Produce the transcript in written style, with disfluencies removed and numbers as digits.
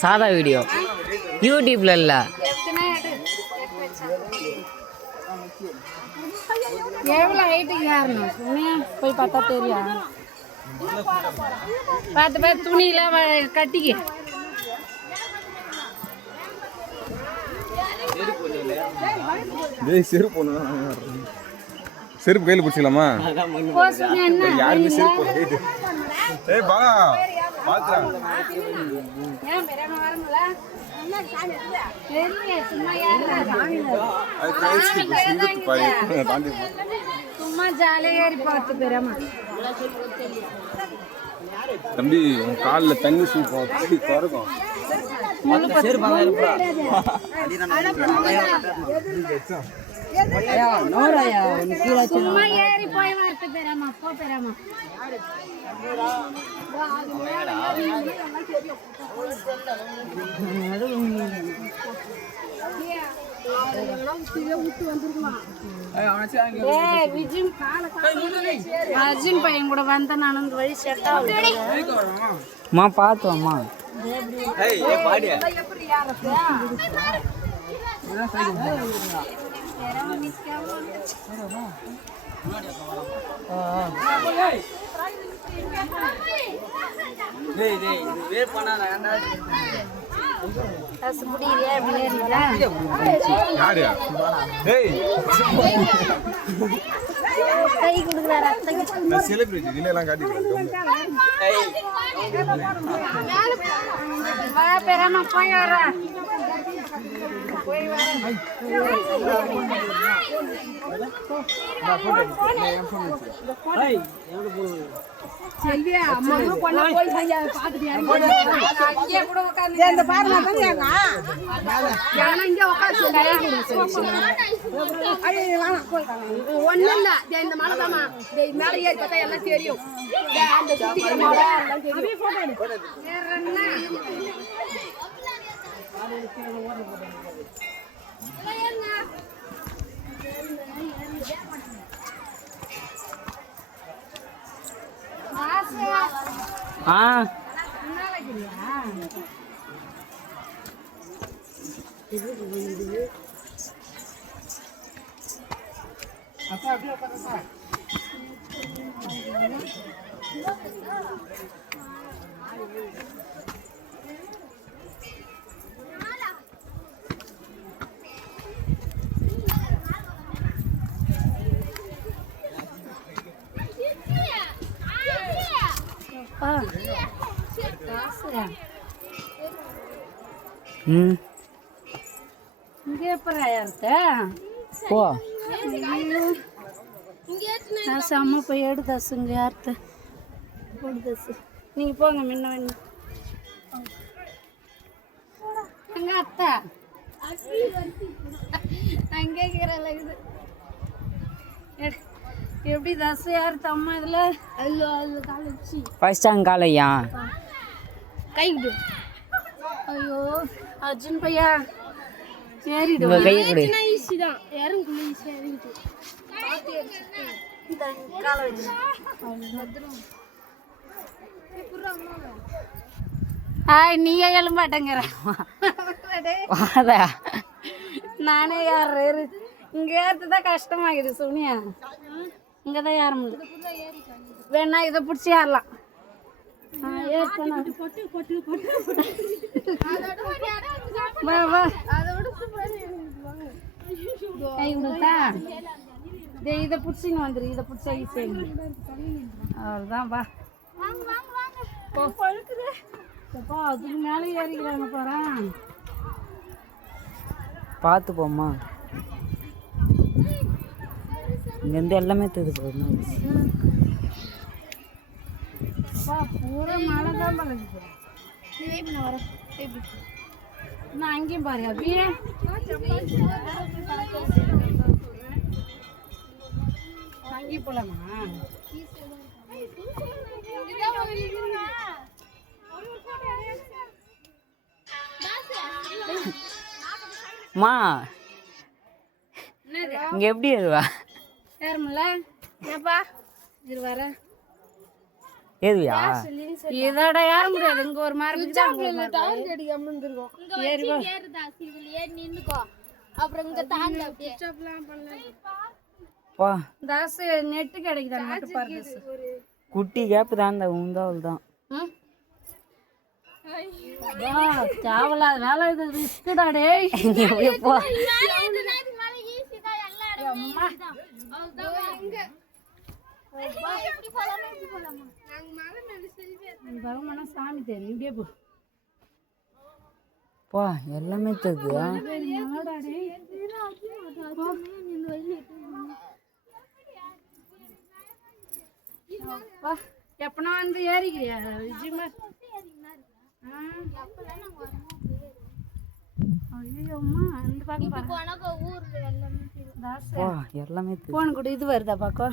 சாதா வீடியோ யூடியூப்ல இல்ல. எவ்வளோ ஹைட்டுக்கு ஏறணும் போய் பார்த்தா தெரியும். பார்த்து பார்த்து துணியில கட்டிக்க. செருப்பு கையில் பிடிச்சிக்கலாமா? யாருமே செருப்பு சும்மா ஜாலியாக ஏறி பார்த்து பெறாம. தம்பி உன் காலில் தண்ணி சூப்பி குறைக்கும். சும்மா ஏறி போய் வார்த்தை பெறாமா போ பெறாமா. அர்ஜுன் பையன் கூட வந்த நான் வழி செட் ஆகுமா பார்த்தோம்மா. கை கொடுக்குறாரு பெறாம போய் வர ஒண்ணு இல்ல இந்த மலை தாமா மேல ஏறி பார்த்தா எல்லாம் தெரியும். இங்கே எப்போ போ அம்மா போய் எடு தசுங்க யார்த்த போடு தசு. நீங்கள் போங்க முன்ன வேணும். எங்க அத்தா அங்கே இருக்கிற இது எப்படி தசு யார்த்த அம்மா இதில் காலச்சி ஃபஸ்ட்டாங்க காலையா கை விடு. ஐயோ அர்ஜுன் பையா ஏறிடு. கையை கொடு. ஈஸிதான் இறங்குள்ள ஈஸியாக இறங்கிட்டு காலை வச்சு நீயே எழும்பாட்டங்கிற நானே யாரு இங்கே ஏறுறதுதான் கஷ்டமாகுது சோனியா. இங்கே தான் ஏற முடியும். வேணா இதை பிடிச்சி ஏறலாம். இதை பிடிச்சின்னு வந்துரு. இதை பிடிச்சா ஈஸியாக அவ்வளோதான். வா அதுக்கு மேலே ஏறிக்கிறாங்க போகிறேன். பார்த்து போம்மா. இங்கேருந்து எல்லாமே தெரியுது போகணும். பூரா மழை தான் பழகுது. நான் வரேன். நான் அங்கேயும் பாரு அப்படியே அங்கேயும் போகலாமா? மா இங்க எப்படி ஏறுவா? ஏறும்ல ஏப்பா இரு வர ஏறுவியா? இதோட ஏற முடியாது. இங்க ஒரு மாதிரி பா தாசு நெட்டு கிடைக்குதா மட்டும் பாரு. குட்டி கேப்பு தான் உந்தாவல் தான். தேவலாத வேலை இது ரிஸ்க்குடா டேய். எப்போ பகவானா சாமி தெரியும் இப்படியே போ. பா எல்லாமே தெரியுதா? எப்பனா வந்து ஏறிக்கிறியா விஜயமா? ஐயோம்மா அந்த பக்கம் பா எல்லாமே தெரியுது. போன் கூட இது வருதா பாக்கோ.